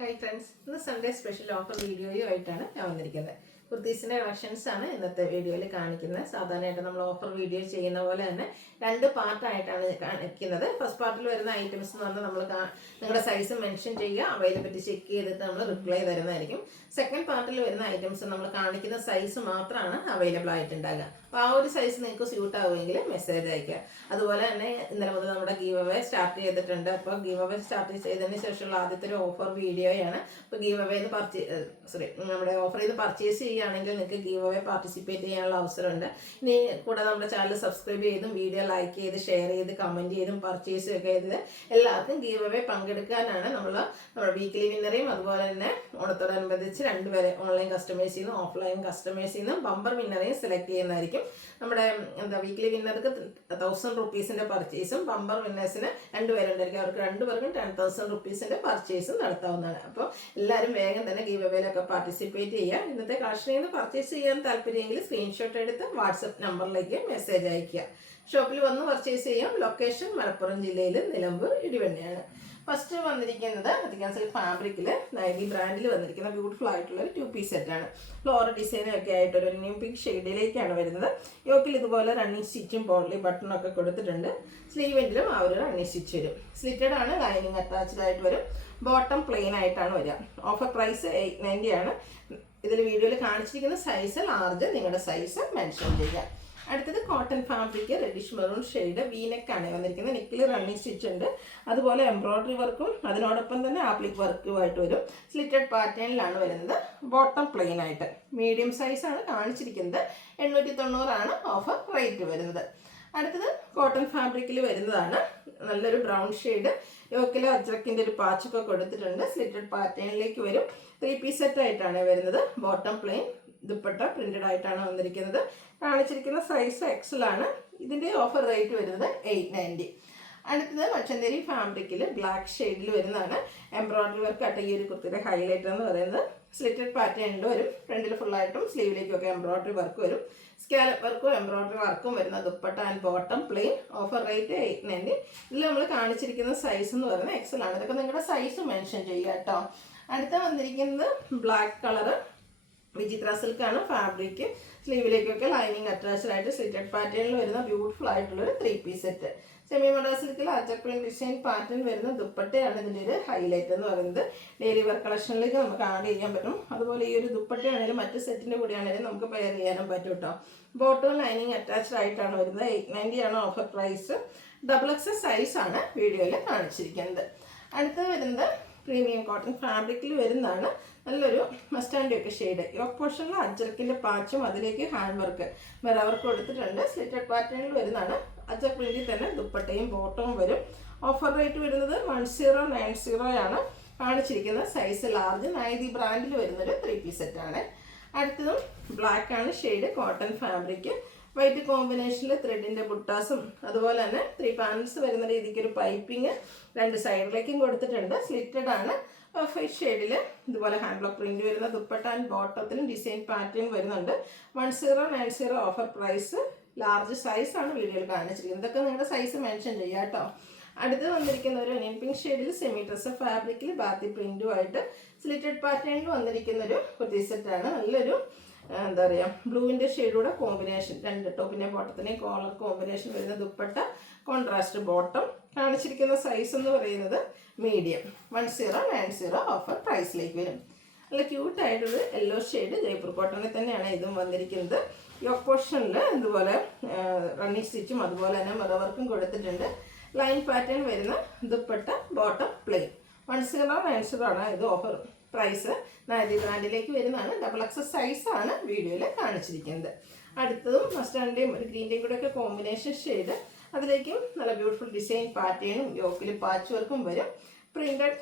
Hi friends, ഇന്ന് Sunday special offer വീഡിയോയുമായിട്ടാണ് ഞാൻ വന്നിരിക്കുന്നത്. കുർത്തീസിൻ്റെ കളക്ഷൻസ് ആണ് ഇന്നത്തെ വീഡിയോയിൽ കാണിക്കുന്നത്. സാധാരണയായിട്ട് നമ്മൾ ഓഫർ വീഡിയോ ചെയ്യുന്ന പോലെ തന്നെ രണ്ട് പാർട്ടായിട്ടാണ് കാണിക്കുന്നത്. ഫസ്റ്റ് പാർട്ടിൽ വരുന്ന ഐറ്റംസ് എന്ന് പറഞ്ഞാൽ നമ്മൾ നിങ്ങളുടെ സൈസ് മെൻഷൻ ചെയ്യുക, അവൈലബിലിറ്റി ചെക്ക് ചെയ്തിട്ട് നമ്മൾ റിപ്ലൈ തരുന്നതായിരിക്കും. സെക്കൻഡ് പാർട്ടിൽ വരുന്ന ഐറ്റംസ് നമ്മൾ കാണിക്കുന്ന സൈസ് മാത്രമാണ് അവൈലബിൾ ആയിട്ടുണ്ടാകുക. അപ്പോൾ ആ ഒരു സൈസ് നിങ്ങൾക്ക് സ്യൂട്ട് ആവുമെങ്കിൽ മെസ്സേജ് അയക്കുക. അതുപോലെ തന്നെ ഇന്നലെ മുതൽ നമ്മുടെ ഗീവ് അവേ സ്റ്റാർട്ട് ചെയ്തിട്ടുണ്ട്. അപ്പോൾ ഗീവ് അവേ സ്റ്റാർട്ട് ചെയ്തതിന് ശേഷമുള്ള ആദ്യത്തെ ഒരു ഓഫർ വീഡിയോയാണ്. അപ്പോൾ ഗീവ് അവേ നമ്മുടെ ഓഫർ ചെയ്ത് പർച്ചേസ് ചെയ്യുകയാണെങ്കിൽ നിങ്ങൾക്ക് ഗീവ് അവേ പാർട്ടിസിപ്പേറ്റ് ചെയ്യാനുള്ള അവസരമുണ്ട്. ഇനി കൂടെ നമ്മുടെ ചാനൽ സബ്സ്ക്രൈബ് ചെയ്തും വീഡിയോ ലൈക്ക് ചെയ്ത് ഷെയർ ചെയ്ത് കമൻറ്റ് ചെയ്തും പർച്ചേസ് ഒക്കെ ചെയ്ത് എല്ലാവർക്കും ഗീവ് അവേ പങ്കെടുക്കാനാണ് നമ്മുടെ വീക്ക്ലി വിന്നറേയും അതുപോലെ തന്നെ ഓണത്തോടനുബന്ധിച്ച് രണ്ടുപേരെ ഓൺലൈൻ കസ്റ്റമേഴ്സിൽ നിന്നും ഓഫ്ലൈൻ കസ്റ്റമേഴ്സിൽ നിന്നും ബമ്പർ വിന്നറേയും സെലക്ട് ചെയ്യുന്നതായിരിക്കും. നമ്മുടെ വീക്ക്ലി വിന്നർക്ക് 1000 റുപ്പീസിൻ്റെ പർച്ചേസും ബമ്പർ വിന്നേഴ്സിന് രണ്ടുപേരുണ്ടായിരിക്കും. അവർക്ക് രണ്ടുപേർക്കും 10,000 റുപ്പീസിൻ്റെ പർച്ചേസും നടത്താവുന്നതാണ്. അപ്പോൾ എല്ലാവരും വേഗം തന്നെ ഗീവ് അവേയിലൊക്കെ പാർട്ടിസിപ്പേറ്റ് ചെയ്യുക. ഇന്നത്തെ കളക്ഷനിൽ നിന്ന് പർച്ചേസ് ചെയ്യാൻ താല്പര്യമെങ്കിൽ സ്ക്രീൻഷോട്ട് എടുത്ത് വാട്സപ്പ് നമ്പറിലേക്ക് മെസ്സേജ് അയയ്ക്കുക. ഷോപ്പിൽ വന്ന് പർച്ചേസ് ചെയ്യാം. ലൊക്കേഷൻ മലപ്പുറം ജില്ലയിൽ നിലമ്പൂർ ഇടിവണ്ണയാണ്. ഫസ്റ്റ് വന്നിരിക്കുന്നത് അധികം സിൽക്ക് ഫാബ്രിക്കിൽ നൈലി ബ്രാൻഡിൽ വന്നിരിക്കുന്ന ബ്യൂട്ടിഫുൾ ആയിട്ടുള്ള ഒരു 2 പീസ് സെറ്റാണ്. ഫ്ലോറൽ ഡിസൈനൊക്കെ ആയിട്ടൊരു ന്യൂ പിങ്ക് ഷെയ്ഡിലേക്കാണ് വരുന്നത്. യോക്കിൽ ഇതുപോലെ റണ്ണിങ് സ്റ്റിച്ചും പോളി ബട്ടണൊക്കെ കൊടുത്തിട്ടുണ്ട്. സ്ലീവെൻറ്റിലും ആ ഒരു റണ്ണിങ് സ്റ്റിച്ച് വരും. സ്ലിറ്റഡ് ആണ്, ലൈനിങ് അറ്റാച്ച്ഡ് ആയിട്ട് വരും. ബോട്ടം പ്ലെയിൻ ആയിട്ടാണ് വരിക. ഓഫർ പ്രൈസ് 890 ആണ്. ഇതിൽ വീഡിയോയിൽ കാണിച്ചിരിക്കുന്ന സൈസ് ലാർജ്, നിങ്ങളുടെ സൈസ് മെൻഷൻ ചെയ്യുക. അടുത്തത് cotton fabric reddish maroon shade വീനെക്കാണ് വന്നിരിക്കുന്നത്. നെക്കിൽ റണ്ണിങ് സ്റ്റിച്ച് ഉണ്ട്. അതുപോലെ എംബ്രോയ്ഡറി വർക്കും അതിനോടൊപ്പം തന്നെ ആപ്ലിക് വർക്കുമായിട്ട് വരും. സ്ലിറ്റഡ് പാറ്റേണിലാണ് വരുന്നത്. ബോട്ടം പ്ലെയിൻ ആയിട്ട് മീഡിയം സൈസാണ് കാണിച്ചിരിക്കുന്നത്. 890 ആണ് ഓഫർ റേറ്റ് വരുന്നത്. അടുത്തത് കോട്ടൺ ഫാബ്രിക്കിൽ വരുന്നതാണ്. നല്ലൊരു ബ്രൗൺ ഷെയ്ഡ്. യോക്കിൽ അജ്രക്കിൻ്റെ ഒരു പാച്ചൊക്കെ കൊടുത്തിട്ടുണ്ട്. സ്ലിറ്റഡ് പാറ്റേണിലേക്ക് വരും. 3 പീസ് സെറ്റ് ആയിട്ടാണ് വരുന്നത്. ബോട്ടം പ്ലെയിൻ, ദുപ്പട്ട പ്രിന്റഡ് ആയിട്ടാണ് വന്നിരിക്കുന്നത്. കാണിച്ചിരിക്കുന്ന സൈസ് എക്സൽ ആണ്. ഇതിൻ്റെ ഓഫർ റേറ്റ് വരുന്നത് 890. അടുത്തത് മച്ചന്തേരി ഫാബ്രിക്കിൽ ബ്ലാക്ക് ഷെയ്ഡിൽ വരുന്നതാണ്. എംബ്രോയ്ഡറി വർക്ക് ആയിട്ട് ഈ ഒരു കുർത്തിയുടെ ഹൈലൈറ്റ് എന്ന് പറയുന്നത്. സ്ലിറ്റഡ് പാറ്റേണിൽ വരും. ഫ്രണ്ടിൽ ഫുള്ളായിട്ടും സ്ലീവിലേക്കൊക്കെ എംബ്രോയ്ഡറി വർക്ക് വരും. സ്കാലപ്പ് വർക്കും എംബ്രോയ്ഡറി വർക്കും വരുന്ന dupatta and bottom plain. Offer rate 890. ഇതിൽ നമ്മൾ കാണിച്ചിരിക്കുന്ന സൈസ് എന്ന് പറയുന്നത് എക്സൽ ആണ്. ഇതൊക്കെ നിങ്ങളുടെ സൈസ് മെൻഷൻ ചെയ്യുക കേട്ടോ. അടുത്ത വന്നിരിക്കുന്നത് ബ്ലാക്ക് കളറ് വിചിത്ര സിൽക്കാണ് ഫാബ്രിക്. സ്ലീവിലേക്കൊക്കെ ലൈനിങ് അറ്റാച്ച്ഡ് ആയിട്ട് സ്ലിറ്റഡ് പാറ്റേണിൽ വരുന്ന ബ്യൂട്ടിഫുൾ ആയിട്ടുള്ളൊരു 3 പീസ് സെറ്റ്. സെമി മഡ സിൽക്കിൽ അജക് പ്രിന്റ് ഡിസൈൻ പാറ്റേൺ വരുന്ന ദുപ്പട്ടയാണ് ഇതിൻ്റെ ഒരു ഹൈലൈറ്റ് എന്ന് പറയുന്നത്. ഡെയിലി വെയർ കളക്ഷനിലേക്ക് നമുക്ക് ആഡ് ചെയ്യാൻ പറ്റും. അതുപോലെ ഈ ഒരു ദുപ്പട്ടയാണെങ്കിലും മറ്റ് സെറ്റിൻ്റെ കൂടെ ആണെങ്കിലും നമുക്ക് പെയർ ചെയ്യാനും പറ്റും കേട്ടോ. ബോട്ടം ലൈനിങ് അറ്റാച്ച്ഡ് ആയിട്ടാണ് വരുന്നത്. 890 ആണ് ഓഫർ പ്രൈസ്. XXL സൈസാണ് വീഡിയോയിൽ കാണിച്ചിരിക്കുന്നത്. അടുത്തത് വരുന്നത് പ്രീമിയം കോട്ടൺ ഫാബ്രിക്കിൽ വരുന്നതാണ്. നല്ലൊരു മസ്റ്റാൻഡ് ഒക്കെ ഷെയ്ഡ്. യോക്ക് പോർഷനിൽ അജ്രക്കിൻ്റെ പാച്ചും അതിലേക്ക് ഹാൻഡ് വർക്ക് മിറർ വർക്ക് കൊടുത്തിട്ടുണ്ട്. സ്ലിറ്റഡ് പാറ്റേണിൽ വരുന്നതാണ്. അജ്രക് പ്രിന്റിൽ തന്നെ ദുപ്പട്ടയും ബോട്ടവും വരും. ഓഫർ റേറ്റ് വരുന്നത് 1090 ആണ്. കാണിച്ചിരിക്കുന്ന സൈസ് ലാർജ്. നൈതി ബ്രാൻഡിൽ വരുന്നൊരു 3 പീസ് സെറ്റാണ്. അടുത്തതും ബ്ലാക്ക് ആണ് ഷെയ്ഡ്. കോട്ടൺ ഫാബ്രിക് വൈറ്റ് കോമ്പിനേഷനിൽ ത്രെഡിൻ്റെ ബുട്ടാസും അതുപോലെ തന്നെ 3 പാനൽസ് വരുന്ന രീതിക്ക് ഒരു പൈപ്പിംഗ് 2 സൈഡിലേക്കും കൊടുത്തിട്ടുണ്ട്. സ്ലിറ്റഡ് ആണ്. ഫൈറ്റ് ഷെയ്ഡിൽ ഇതുപോലെ ഹാൻഡ് ബ്ലോക്ക് പ്രിന്റ് വരുന്ന ദുപ്പട്ട ആൻഡ് ബോട്ടത്തിലും ഡിസൈൻ പാറ്റേൺ വരുന്നുണ്ട്. 1090 ഓഫർ പ്രൈസ്. ലാർജ് സൈസാണ് വീഡിയോയിൽ കാണിച്ചിരിക്കുന്നത്. ഇതൊക്കെ നിങ്ങളുടെ സൈസ് മെൻഷൻ ചെയ്യാം കേട്ടോ. അടുത്ത് വന്നിരിക്കുന്ന ഒരു ഒനിയൻ പിങ്ക് ഷെയ്ഡിൽ സെമി ഡ്രസ്സ് ഫാബ്രിക്കിൽ ബാത്തി പ്രിന്റുമായിട്ട് സ്ലിറ്റഡ് പാറ്റേണിൽ വന്നിരിക്കുന്ന ഒരു കുർത്തി സെറ്റാണ്. നല്ലൊരു എന്താ പറയുക ബ്ലൂവിൻ്റെ ഷെയ്ഡൂടെ കോമ്പിനേഷൻ, 2 ടോപ്പിൻ്റെ ബോട്ടത്തിൻ്റെയും കോളർ കോമ്പിനേഷൻ വരുന്ന ദുപ്പട്ട, കോൺട്രാസ്റ്റ് ബോട്ടം. കാണിച്ചിരിക്കുന്ന സൈസ് എന്ന് പറയുന്നത് മീഡിയം. 1090 ഓഫർ പ്രൈസിലേക്ക് വരും. നല്ല ക്യൂട്ടായിട്ടൊരു യെല്ലോ ഷെയ്ഡ് ജയ്പൂർ കോട്ടണിൽ തന്നെയാണ് ഇതും വന്നിരിക്കുന്നത്. യോക്ക് പോർഷനിൽ ഇതുപോലെ റണ്ണിങ് സ്റ്റിച്ചും അതുപോലെ തന്നെ മിറർ വർക്കും കൊടുത്തിട്ടുണ്ട്. ലൈൻ പാറ്റേൺ വരുന്ന ദുപ്പട്ട, ബോട്ടം പ്ലെയിൻ. 1090 ആണ് ഇത് ഓഫർ പ്രൈസ്. നൈതി ബ്രാൻഡിലേക്ക് വരുന്നതാണ്. XXL സൈസാണ് വീഡിയോയിൽ കാണിച്ചിരിക്കുന്നത്. അടുത്തതും മസ്റ്റാൻഡിൻ്റെയും ഒരു ഗ്രീൻ്റെയും കൂടെ ഒക്കെ കോമ്പിനേഷൻ ഷെയ്ഡ്. അതിലേക്കും നല്ല ബ്യൂട്ടിഫുൾ ഡിസൈൻ പാറ്റേണും യോക്കിൽ പാച്ച് വർക്കും വരും. Printed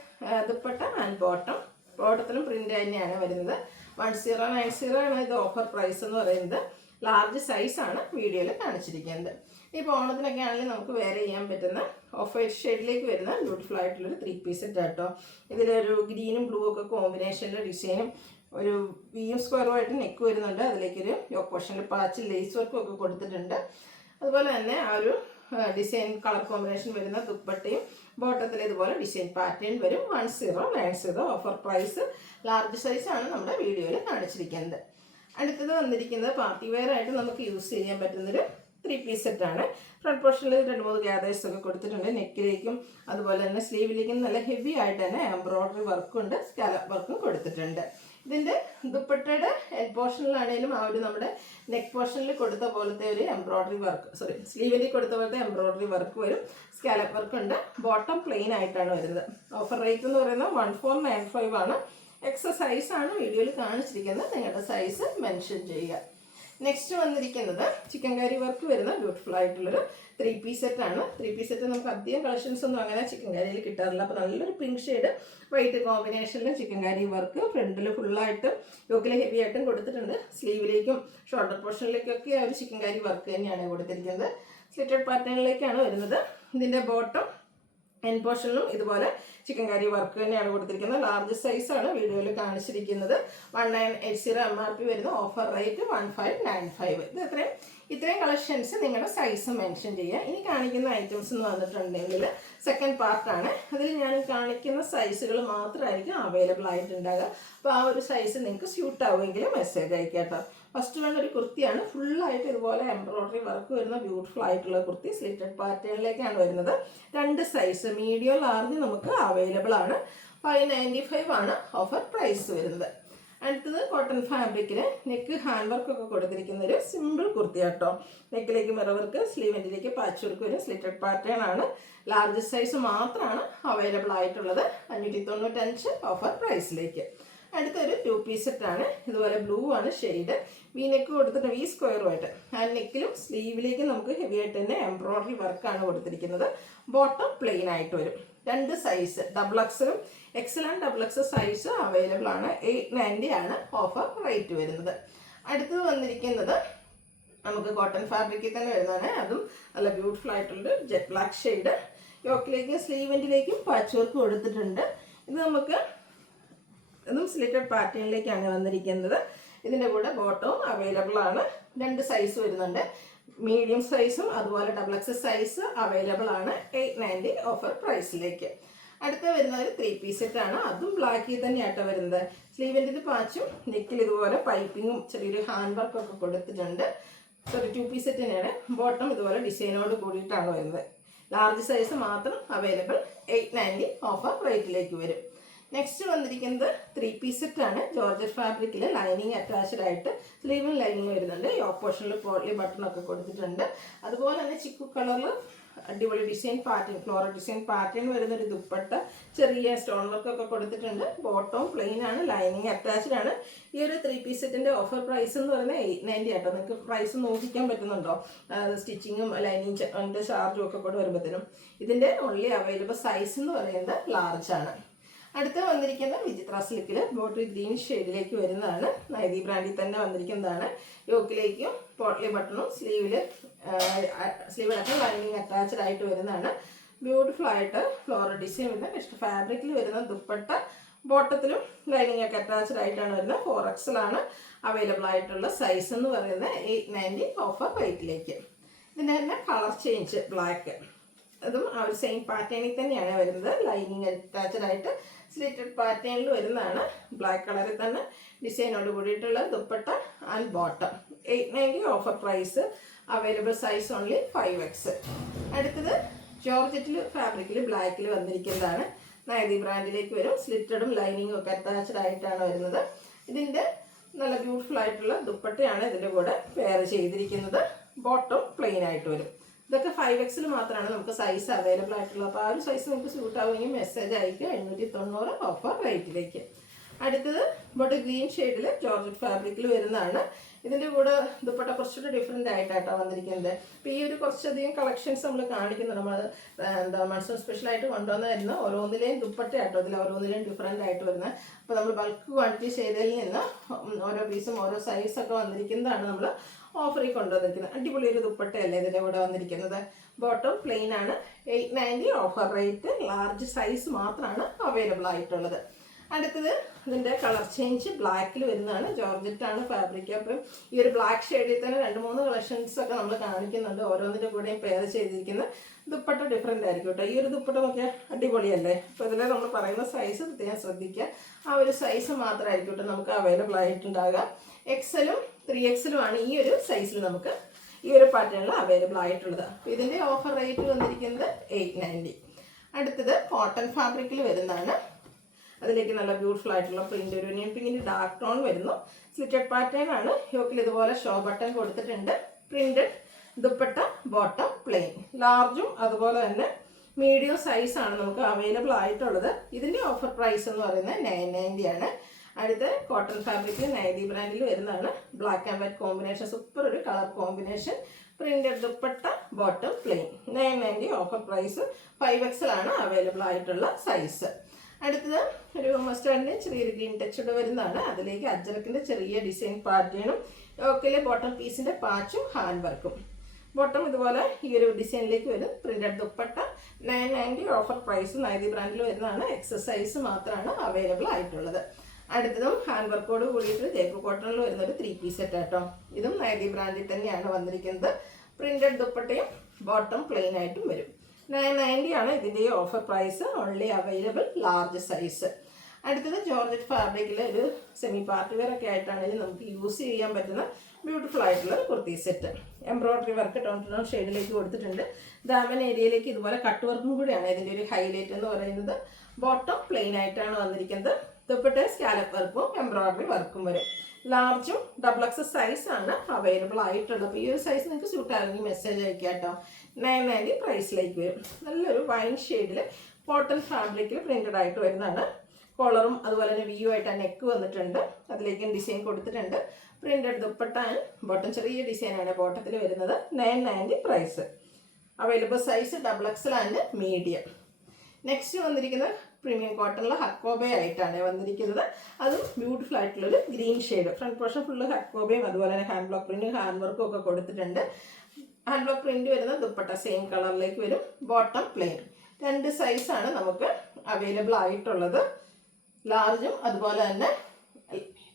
dupatta and bottom. ബോട്ടത്തിലും പ്രിന്റ് തന്നെയാണ് വരുന്നത്. 1090 ആണ് ഇത് ഓഫർ പ്രൈസ് എന്ന് പറയുന്നത്. ലാർജ് സൈസാണ് വീഡിയോയിൽ കാണിച്ചിരിക്കുന്നത്. ഇപ്പോൾ ഓണത്തിനൊക്കെ ആണെങ്കിൽ നമുക്ക് വെയർ ചെയ്യാൻ പറ്റുന്ന ഓഫ് വൈറ്റ് ഷെയ്ഡിലേക്ക് വരുന്ന ബ്യൂട്ടിഫുൾ ആയിട്ടുള്ളൊരു 3 പീസ് സെറ്റ് കേട്ടോ. ഇതിലൊരു ഗ്രീനും ബ്ലൂ ഒക്കെ കോമ്പിനേഷനിലെ ഡിസൈനും ഒരു വിയും സ്ക്വയറുമായിട്ട് നെക്ക് വരുന്നുണ്ട്. അതിലേക്കൊരു യോക്ക് പോർഷനിൽ പാച്ച് ലേസ് വർക്കും ഒക്കെ കൊടുത്തിട്ടുണ്ട്. അതുപോലെ തന്നെ ആ ഒരു ഡിസൈൻ കളർ കോമ്പിനേഷൻ വരുന്ന ദുപ്പട്ടയും ബോട്ടത്തിൽ ഇതുപോലെ ഡിസൈൻ പാറ്റേൺ വരും. 1090 ഓഫർ പ്രൈസ്. ലാർജ് സൈസാണ് നമ്മുടെ വീഡിയോയിൽ കാണിച്ചിരിക്കുന്നത്. അടുത്തത് വന്നിരിക്കുന്നത് പാർട്ടി വെയർ ആയിട്ട് നമുക്ക് യൂസ് ചെയ്യാൻ പറ്റുന്നൊരു 3 പീസ് സെറ്റാണ്. ഫ്രണ്ട് പോർഷനിൽ 2-3 ഗ്യാദേഴ്സ് ഒക്കെ കൊടുത്തിട്ടുണ്ട്. നെക്കിലേക്കും അതുപോലെ തന്നെ സ്ലീവിലേക്കും നല്ല ഹെവി ആയിട്ട് തന്നെ എംബ്രോയ്ഡറി വർക്കും ഉണ്ട്, സ്കാലപ്പ് വർക്കും കൊടുത്തിട്ടുണ്ട്. ഇതിൻ്റെ ദുപ്പട്ടയുടെ എൻഡ് പോർഷനിലാണെങ്കിലും ആ ഒരു നമ്മുടെ നെക്ക് പോർഷനിൽ കൊടുത്ത പോലത്തെ ഒരു എംബ്രോയ്ഡറി വർക്ക്, സ്ലീവിൽ കൊടുത്ത പോലത്തെ എംബ്രോയ്ഡറി വർക്ക് വരും, സ്കാലപ്പ് വർക്ക് ഉണ്ട്. ബോട്ടം പ്ലെയിൻ ആയിട്ടാണ് വരുന്നത്. ഓഫർ റേറ്റ് എന്ന് പറയുന്നത് 1495 ആണ്. എക്സ സൈസാണ് വീഡിയോയിൽ കാണിച്ചിരിക്കുന്നത്. നിങ്ങളുടെ സൈസ് മെൻഷൻ ചെയ്യുക. നെക്സ്റ്റ് വന്നിരിക്കുന്നത് ചിക്കൻ കറി വർക്ക് വരുന്ന ബ്യൂട്ടിഫുൾ ആയിട്ടുള്ളൊരു 3 പീസ് സെറ്റാണ്. 3 പീസ് സെറ്റ് നമുക്ക് അധികം കളക്ഷൻസ് ഒന്നും അങ്ങനെ ചിക്കൻ കറിയിൽ കിട്ടാറില്ല. അപ്പോൾ നല്ലൊരു പിങ്ക് ഷെയ്ഡ് വൈറ്റ് കോമ്പിനേഷനിൽ ചിക്കൻ കറി വർക്ക് ഫ്രണ്ടിൽ ഫുള്ളായിട്ടും യോക്കിൽ ഹെവി ആയിട്ടും കൊടുത്തിട്ടുണ്ട്. സ്ലീവിലേക്കും ഷോൾഡർ പോർഷനിലേക്കൊക്കെ ആ ഒരു ചിക്കൻ കറി വർക്ക് തന്നെയാണ് കൊടുത്തിരിക്കുന്നത്. സ്ലിറ്റഡ് പാറ്റേണിലേക്കാണ് വരുന്നത്. ഇതിൻ്റെ ബോട്ടം എൻഡ് പോർഷനിലും ഇതുപോലെ ചിക്കൻ കറി വർക്ക് തന്നെയാണ് കൊടുത്തിരിക്കുന്നത്. ലാർജ് സൈസാണ് വീഡിയോയിൽ കാണിച്ചിരിക്കുന്നത്. 1980 MRP വരുന്ന ഓഫർ റേറ്റ് 1595. ഇത് ഇത്രയും കളക്ഷൻസ് നിങ്ങളുടെ സൈസ് മെൻഷൻ ചെയ്യുക. ഇനി കാണിക്കുന്ന ഐറ്റംസ് എന്ന് വന്നിട്ടുണ്ടെങ്കിൽ സെക്കൻഡ് പാർട്ടാണ്. അതിൽ ഞാൻ കാണിക്കുന്ന സൈസുകൾ മാത്രമായിരിക്കും അവൈലബിൾ ആയിട്ടുണ്ടാകുക. അപ്പോൾ ആ ഒരു സൈസ് നിങ്ങൾക്ക് സ്യൂട്ട് ആവുമെങ്കിൽ മെസ്സേജ് അയക്കാം കേട്ടോ. ഫസ്റ്റ് വേണ്ട ഒരു കുർത്തിയാണ്. ഫുള്ളായിട്ട് ഇതുപോലെ എംബ്രോയ്ഡറി വർക്ക് വരുന്ന ബ്യൂട്ടിഫുൾ ആയിട്ടുള്ള കുർത്തി. സ്ലിറ്റഡ് പാറ്റേണിലേക്കാണ് വരുന്നത്. 2 സൈസ് മീഡിയം ലാർജ് നമുക്ക് അവൈലബിൾ ആണ്. 595 ആണ് ഓഫർ പ്രൈസ് വരുന്നത്. അടുത്തത് കോട്ടൺ ഫാബ്രിക്കിൽ നെക്ക് ഹാൻഡ് വർക്ക് ഒക്കെ കൊടുത്തിരിക്കുന്ന ഒരു സിമ്പിൾ കുർത്തി കേട്ടോ. നെക്കിലേക്ക് മിറർ വർക്ക്, സ്ലീവെൻറ്റിലേക്ക് പാച്ച് വർക്ക് വരും. സ്ലിറ്റഡ് പാറ്റേൺ ആണ്. ലാർജ് സൈസ് മാത്രമാണ് അവൈലബിൾ ആയിട്ടുള്ളത്. 595 ഓഫർ പ്രൈസിലേക്ക്. അടുത്തൊരു 2 പീസ് സെറ്റാണ്. ഇതുപോലെ ബ്ലൂ ആണ് ഷെയ്ഡ്. വി നെക്ക് കൊടുത്തിട്ട് വി സ്ക്വയറുമായിട്ട് ഹാൻഡ് നെക്കിലും സ്ലീവിലേക്കും നമുക്ക് ഹെവി ആയിട്ട് തന്നെ എംബ്രോയ്ഡറി വർക്കാണ് കൊടുത്തിരിക്കുന്നത്. ബോട്ടം പ്ലെയിൻ ആയിട്ട് വരും. 2 സൈസ് ഡബിൾ എക്സലും XL and double XL size available ആണ്. 890 ആണ് ഓഫർ റേറ്റ് വരുന്നത്. അടുത്തത് വന്നിരിക്കുന്നത് നമുക്ക് കോട്ടൺ ഫാബ്രിക്കിൽ തന്നെ വരുന്നതാണ്. അതും നല്ല ബ്യൂട്ടിഫുൾ ആയിട്ടുള്ള ജെറ്റ് ബ്ലാക്ക് ഷെയ്ഡ്. യോക്കിലേക്കും സ്ലീവെൻറ്റിലേക്കും പാച്ച് വർക്ക് കൊടുത്തിട്ടുണ്ട്. ഇത് നമുക്ക് ഇതും സ്ലിറ്റഡ് പാറ്റേണിലേക്കാണ് വന്നിരിക്കുന്നത്. ഇതിൻ്റെ കൂടെ ബോട്ടവും അവൈലബിൾ ആണ്. 2 സൈസ് വരുന്നുണ്ട്. മീഡിയം സൈസും അതുപോലെ ഡബിൾ എക്സൽ സൈസ് അവൈലബിൾ ആണ്. 890 ഓഫർ പ്രൈസിലേക്ക്. അടുത്ത വരുന്ന ഒരു 3 പീസ് സെറ്റാണ്. അതും ബ്ലാക്കിൽ തന്നെയാട്ടോ വരുന്നത്. സ്ലീവിൻ്റെ പാച്ചും നെക്കിൽ ഇതുപോലെ പൈപ്പിങ്ങും ചെറിയൊരു ഹാൻഡ് വർക്കൊക്കെ കൊടുത്തിട്ടുണ്ട്. 2 പീസ് സെറ്റ് തന്നെയാണ്. ബോട്ടം ഇതുപോലെ ഡിസൈനോട് കൂടിയിട്ടാണ് വരുന്നത്. ലാർജ് സൈസ് മാത്രം അവൈലബിൾ. 890 ഓഫർ റേറ്റിലേക്ക് വരും. നെക്സ്റ്റ് വന്നിരിക്കുന്നത് 3 പീസ് സെറ്റാണ്. ജോർജറ്റ് ഫാബ്രിക്കിൽ ലൈനിങ് അറ്റാച്ച്ഡ് ആയിട്ട് സ്ലീവും ലൈനിങ് വരുന്നുണ്ട്. യോക്ക് പോർഷനിൽ പോട്ട്ലി ബട്ടണൊക്കെ കൊടുത്തിട്ടുണ്ട്. അതുപോലെ തന്നെ ചിക്കു കളറിൽ അടിപൊളി design pattern, floral design pattern വരുന്നൊരു ദുപ്പട്ട, ചെറിയ സ്റ്റോൺ വർക്കൊക്കെ കൊടുത്തിട്ടുണ്ട്. ബോട്ടവും പ്ലെയിൻ ആണ്, ലൈനിങ് അറ്റാച്ച്ഡ് ആണ്. ഈ ഒരു 3 പീസ് സെറ്റിൻ്റെ ഓഫർ പ്രൈസ് എന്ന് പറയുന്നത് 890 ആട്ടോ. നിങ്ങൾക്ക് പ്രൈസ് നോക്കിക്കാൻ പറ്റുന്നുണ്ടോ? സ്റ്റിച്ചിങ്ങും ലൈനിങ് ചാർജും ഒക്കെ കൂടെ വരുമ്പോഴത്തേനും. ഇതിൻ്റെ ഓൺലി അവൈലബിൾ സൈസ് എന്ന് പറയുന്നത് ലാർജ് ആണ്. അടുത്ത വന്നിരിക്കുന്ന വിചിത്ര സിൽക്കിൽ ബോട്ടിൽ ഗ്രീൻ ഷെയ്ഡിലേക്ക് വരുന്നതാണ്. നൈതി ബ്രാൻഡിൽ തന്നെ വന്നിരിക്കുന്നതാണ്. യോക്കിലേക്കും പോട്ട്ലി ബട്ടണും സ്ലീവിലൊക്കെ ലൈനിങ് അറ്റാച്ച്ഡ് ആയിട്ട് വരുന്നതാണ്. ബ്യൂട്ടിഫുൾ ആയിട്ട് ഫ്ലോറൽ ഡിസൈൻ വരുന്ന നെക്സ്റ്റ് ഫാബ്രിക്കിൽ വരുന്ന ദുപ്പട്ട, ബോട്ടത്തിലും ലൈനിങ് ഒക്കെ അറ്റാച്ച്ഡ് ആയിട്ടാണ് വരുന്നത്. 4XL ആണ് അവൈലബിൾ ആയിട്ടുള്ള സൈസ് എന്ന് പറയുന്നത്. 890 ഓഫർ റേറ്റിലേക്ക്. ഇതിൻ്റെ തന്നെ കളർ ചേഞ്ച് ബ്ലാക്ക്, അതും ആ ഒരു സെയിം പാറ്റേണിൽ തന്നെയാണ് വരുന്നത്. ലൈനിങ് അറ്റാച്ച്ഡ് ആയിട്ട് സ്ലിറ്റഡ് പാറ്റേണിൽ വരുന്നതാണ്. ബ്ലാക്ക് കളറിൽ തന്നെ ഡിസൈനോട് കൂടിയിട്ടുള്ള dupatta and bottom. 890 offer price. Available size only 5X. അടുത്തത് ജോർജറ്റിൽ ഫാബ്രിക്കിൽ ബ്ലാക്കിൽ വന്നിരിക്കുന്നതാണ്. നൈതി ബ്രാൻഡിലേക്ക് വരും. സ്ലിറ്റഡും ലൈനിങ്ങും ഒക്കെ അറ്റാച്ച്ഡ് ആയിട്ടാണ് വരുന്നത്. ഇതിൻ്റെ നല്ല ബ്യൂട്ടിഫുൾ ആയിട്ടുള്ള ദുപ്പട്ടയാണ് ഇതിൻ്റെ കൂടെ വെയർ ചെയ്തിരിക്കുന്നത്. ബോട്ടം പ്ലെയിൻ ആയിട്ട് വരും. ഇതൊക്കെ 5XL മാത്രമാണ് നമുക്ക് സൈസ് അവൈലബിൾ ആയിട്ടുള്ളത്. അപ്പോൾ ആ ഒരു സൈസ് നിങ്ങൾക്ക് സ്യൂട്ട് ആവുമെങ്കിൽ മെസ്സേജ് അയക്കുക. 890 ഓഫർ റേറ്റിലേക്ക്. അടുത്തത് ബോട്ടിൽ ഗ്രീൻ ഷെയ്ഡിൽ ജോർജറ്റ് ഫാബ്രിക്കിൽ വരുന്നതാണ്. ഇതിൻ്റെ കൂടെ ദുപ്പട്ട കുറച്ചുകൂടി ഡിഫറെൻ്റ് ആയിട്ടാണ് വന്നിരിക്കുന്നത്. അപ്പോൾ ഈ ഒരു കുറച്ചധികം കളക്ഷൻസ് നമ്മൾ കാണിക്കുന്നുണ്ട്. നമ്മൾ മൺസൂൺ സ്പെഷ്യലായിട്ട് കൊണ്ടുവന്നായിരുന്നു. ഓരോന്നിലെയും ദുപ്പട്ടയാട്ടോ ഇതിൽ ഓരോന്നിലെയും ഡിഫറെൻ്റ് ആയിട്ട് വരുന്നത്. അപ്പോൾ നമ്മൾ ബൾക്ക് ക്വാണ്ടിറ്റി ചെയ്തതിൽ നിന്ന് ഓരോ പീസും ഓരോ സൈസൊക്കെ വന്നിരിക്കുന്നതാണ് നമ്മൾ ഓഫറിൽ കൊണ്ടുവന്നിരിക്കുന്നത്. അടിപൊളി ഒരു ദുപ്പട്ടയല്ലേ ഇതിൻ്റെ കൂടെ വന്നിരിക്കുന്നത്. ബോട്ടം പ്ലെയിൻ ആണ്. 890 ഓഫർ റേറ്റ്. ലാർജ് സൈസ് മാത്രമാണ് അവൈലബിൾ ആയിട്ടുള്ളത്. അടുത്തത് ഇതിൻ്റെ കളർ ചേഞ്ച് ബ്ലാക്കിൽ വരുന്നതാണ്. ജോർജറ്റാണ് ഫാബ്രിക്. അപ്പം ഈ ഒരു ബ്ലാക്ക് ഷെയ്ഡിൽ തന്നെ 2-3 കളക്ഷൻസ് ഒക്കെ നമ്മൾ കാണിക്കുന്നുണ്ട്. ഓരോന്നിൻ്റെ കൂടെയും പെയർ ചെയ്തിരിക്കുന്ന ദുപ്പട്ട ഡിഫറെൻ്റ് ആയിരിക്കും കേട്ടോ. ഈ ഒരു ദുപ്പട്ട നോക്കിയാൽ അടിപൊളിയല്ലേ. അപ്പോൾ ഇതിൽ നമ്മൾ പറയുന്ന സൈസ് പ്രത്യേകം ശ്രദ്ധിക്കുക. ആ ഒരു സൈസ് മാത്രമായിരിക്കും കേട്ടോ നമുക്ക് അവൈലബിൾ ആയിട്ടുണ്ടാകുക. എക്സലും 3XL ആണ് ഈ ഒരു സൈസിൽ നമുക്ക് ഈ ഒരു പാറ്റേണിൽ അവൈലബിൾ ആയിട്ടുള്ളത്. അപ്പോൾ ഇതിൻ്റെ ഓഫർ റേറ്റ് വന്നിരിക്കുന്നത് 890. അടുത്തത് കോട്ടൺ ഫാബ്രിക്കിൽ വരുന്നതാണ്. അതിലേക്ക് നല്ല ബ്യൂട്ടിഫുൾ ആയിട്ടുള്ള പ്രിന്റ്, ഒരു യൂണിയൻ പിങ്കിൻ്റെ ഡാർക്ക് ടോൺ വരുന്നു. സ്ലിറ്റഡ് പാറ്റേൺ ആണ്. യോക്കിൽ ഇതുപോലെ ഷോ ബട്ടൺ കൊടുത്തിട്ടുണ്ട്. Printed dupatta, bottom plain. ലാർജും അതുപോലെ തന്നെ മീഡിയം സൈസാണ് നമുക്ക് അവൈലബിൾ ആയിട്ടുള്ളത്. ഇതിൻ്റെ ഓഫർ പ്രൈസ് എന്ന് പറയുന്നത് 990 ആണ്. അടുത്ത കോട്ടൺ ഫാബ്രിക്കിൽ നൈതി ബ്രാൻഡിൽ വരുന്നതാണ്. Black and white combination, super ഒരു colour combination. Printed dupatta, bottom plain. 990 offer price. 5XL ആണ് അവൈലബിൾ ആയിട്ടുള്ള സൈസ്. അടുത്തത് ഒരു മസ്റ്റാർഡിൻ്റെ ചെറിയൊരു ഗ്രീൻ ടച്ചോടെ വരുന്നതാണ്. അതിലേക്ക് അജ്രക്കിൻ്റെ ചെറിയ ഡിസൈൻ പാറ്റേണും യോക്കിലെ ബോട്ടം പീസിൻ്റെ പാച്ചും ഹാൻഡ് വർക്കും. ബോട്ടം ഇതുപോലെ ഈ ഒരു ഡിസൈനിലേക്ക് വരും. Printed dupatta 990 offer price. Naithi ബ്രാൻഡിൽ വരുന്നതാണ്. എക്സസൈസ് മാത്രമാണ് അവൈലബിൾ ആയിട്ടുള്ളത്. അടുത്തതും ഹാൻഡ് വർക്കോട് കൂടിയിട്ട് ജയ്പൂർ കോട്ടണിൽ വരുന്ന ഒരു 3 പീസ് സെറ്റ് കേട്ടോ. ഇതും നൈതി ബ്രാൻഡിൽ തന്നെയാണ് വന്നിരിക്കുന്നത്. പ്രിന്റഡ് ദുപ്പട്ടയും ബോട്ടം പ്ലെയിൻ ആയിട്ടും വരും. 990 ആണ് ഇതിൻ്റെ offer price. Only available large size. അടുത്തത് ജോർജറ്റ് ഫാബ്രിക്കിൽ ഒരു സെമി പാർട്ടി വെയർ ഒക്കെ ആയിട്ടാണെങ്കിൽ നമുക്ക് യൂസ് ചെയ്യാൻ പറ്റുന്ന ബ്യൂട്ടിഫുൾ ആയിട്ടുള്ള kurti set. Embroidery work tone tone ഷെയ്ഡിലേക്ക് കൊടുത്തിട്ടുണ്ട്. ദാമൻ ഏരിയയിലേക്ക് ഇതുപോലെ കട്ട് വർക്കും കൂടിയാണ് ഇതിൻ്റെ ഒരു ഹൈലൈറ്റ് എന്ന് പറയുന്നത്. ബോട്ടം പ്ലെയിൻ ആയിട്ടാണ് വന്നിരിക്കുന്നത്. ദുപ്പട്ട സ്കാലപ്പ് വർക്കും എംബ്രോയിഡറി വർക്കും വരും. ലാർജും XXL സൈസാണ് അവൈലബിൾ ആയിട്ടുള്ളത്. അപ്പോൾ ഈ ഒരു സൈസ് നിങ്ങൾക്ക് സ്യൂട്ട് ആണെങ്കിൽ മെസ്സേജ് അയക്കാം കേട്ടോ. 990 പ്രൈസിലേക്ക് വരും. നല്ലൊരു വൈൻ ഷെയ്ഡിൽ കോട്ടൺ ഫാബ്രിക്കിൽ പ്രിന്റഡ് ആയിട്ട് വരുന്നതാണ്. കോളറും അതുപോലെ തന്നെ വ്യൂ ആയിട്ട് നെക്ക് വന്നിട്ടുണ്ട്. അതിലേക്ക് ഡിസൈൻ കൊടുത്തിട്ടുണ്ട്. പ്രിന്റഡ് ദുപ്പട്ട ആൻഡ് ബോട്ടം ചെറിയ ഡിസൈനാണ് ബോട്ടത്തിൽ വരുന്നത്. 990 price. Available size XXL and medium. Next വന്നിരിക്കുന്നത് പ്രീമിയം കോട്ടണിൽ ഹക്കോബ ആയിട്ടാണ് വന്നിരിക്കുന്നത്. അതും ബ്യൂട്ടിഫുൾ ആയിട്ടുള്ളൊരു green shade. Front portion full ഹക്കോബയും അതുപോലെ തന്നെ ഹാൻഡ് ബ്ലോക്ക് പ്രിന്റ്, ഹാൻഡ് വർക്കും ഒക്കെ കൊടുത്തിട്ടുണ്ട്. ഹാൻഡ് ബ്ലോക്ക് പ്രിന്റ് വരുന്ന ദുപ്പട്ട സെയിം കളറിലേക്ക് വരും. Bottom plain. 2 സൈസാണ് നമുക്ക് അവൈലബിൾ ആയിട്ടുള്ളത്. ലാർജും അതുപോലെ തന്നെ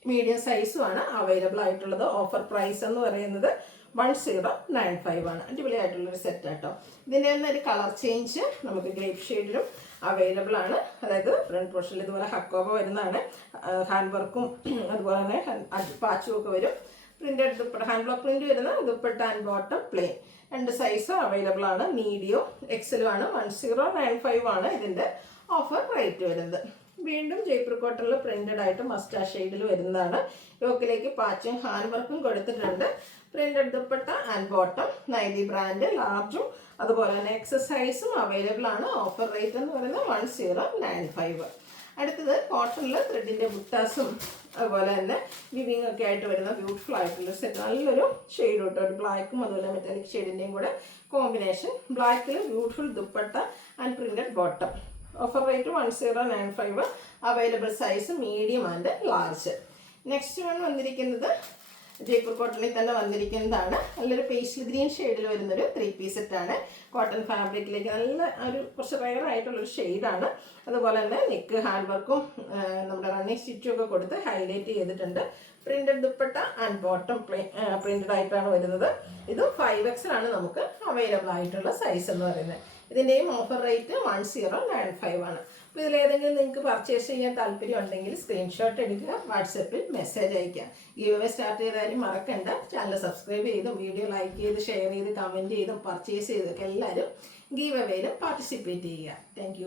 മീഡിയം സൈസുമാണ് അവൈലബിൾ ആയിട്ടുള്ളത്. ഓഫർ പ്രൈസ് എന്ന് പറയുന്നത് 1095 ആണ്. അടിപൊളിയായിട്ടുള്ളൊരു സെറ്റ് കേട്ടോ. ഇതിൻ്റെ തന്നെ ഒരു കളർ ചേഞ്ച് നമുക്ക് ഗ്രേപ്പ് ഷെയ്ഡിലും അവൈലബിൾ ആണ്. അതായത് ഫ്രണ്ട് പോർഷനിൽ ഇതുപോലെ ഹക്കോബ വരുന്നതാണ്. ഹാൻഡ് വർക്കും അതുപോലെ തന്നെ പാച്ചും ഒക്കെ വരും. Printed dupatta, hand block print വരുന്ന dupatta and bottom plain. 2 size available ആണ്. മീഡിയം XL ആണ്. 1095 ആണ് ഇതിൻ്റെ ഓഫർ റേറ്റ് വരുന്നത്. വീണ്ടും ജയ്പൂർ കോട്ടണിൽ പ്രിന്റഡ് ആയിട്ട് മസ്റ്റാർഡ് ഷെയ്ഡിൽ വരുന്നതാണ്. യോക്കിലേക്ക് പാച്ചും ഹാൻഡ് വർക്കും കൊടുത്തിട്ടുണ്ട്. Printed dupatta and bottom Naithi brand. ലാർജും അതുപോലെ തന്നെ എക്സസൈസും അവൈലബിൾ ആണ്. ഓഫർ റേറ്റ് എന്ന് പറയുന്നത് 1095. അടുത്തത് കോട്ടണിൽ ത്രെഡിൻ്റെ ബുട്ടാസും അതുപോലെ തന്നെ വിവിങ് ഒക്കെ ആയിട്ട് വരുന്ന ബ്യൂട്ടിഫുൾ ആയിട്ടുള്ള സെറ്റ്. നല്ലൊരു ഷെയ്ഡ് കേട്ടോ. ഒരു ബ്ലാക്കും അതുപോലെ മെറ്റാലിക് ഷെയ്ഡിൻ്റെയും കൂടെ കോമ്പിനേഷൻ. ബ്ലാക്കിൽ beautiful dupatta and printed bottom. Offer rate 1095. Available size medium and large. Next one വന്നിരിക്കുന്നത് ജയ്പൂർ കോട്ടണിൽ തന്നെ വന്നിരിക്കുന്നതാണ്. നല്ലൊരു പേസ്റ്റൽ ഗ്രീൻ ഷെയ്ഡിൽ വരുന്നൊരു 3 പീസ് സെറ്റാണ്. കോട്ടൺ ഫാബ്രിക്കിലേക്ക് നല്ല ഒരു കുറച്ച് റെയർ ആയിട്ടുള്ളൊരു ഷെയ്ഡാണ്. അതുപോലെ തന്നെ നെക്ക് ഹാൻഡ് വർക്കും നമ്മുടെ റണ്ണിങ് സ്റ്റിച്ചും ഒക്കെ കൊടുത്ത് ഹൈലൈറ്റ് ചെയ്തിട്ടുണ്ട്. Printed dupatta and bottom printed ആയിട്ടാണ് വരുന്നത്. ഇതും 5XL ആണ് നമുക്ക് അവൈലബിൾ ആയിട്ടുള്ള സൈസ് എന്ന് പറയുന്നത്. ഇതിൻ്റെയും ഓഫർ റേറ്റ് 1095 ആണ്. അപ്പോൾ ഇതിലേതെങ്കിലും നിങ്ങൾക്ക് പർച്ചേസ് ചെയ്യാൻ താല്പര്യം ഉണ്ടെങ്കിൽ സ്ക്രീൻഷോട്ട് എടുക്കുക, വാട്സപ്പിൽ മെസ്സേജ് അയയ്ക്കുക. ഗീവ് അവേ സ്റ്റാർട്ട് ചെയ്താലും മറക്കണ്ട. ചാനൽ സബ്സ്ക്രൈബ് ചെയ്തും വീഡിയോ ലൈക്ക് ചെയ്ത് ഷെയർ ചെയ്ത് കമൻറ്റ് ചെയ്തും പർച്ചേസ് ചെയ്തൊക്കെ എല്ലാവരും ഗീവ് അവേയിൽ പാർട്ടിസിപ്പേറ്റ് ചെയ്യുക. താങ്ക്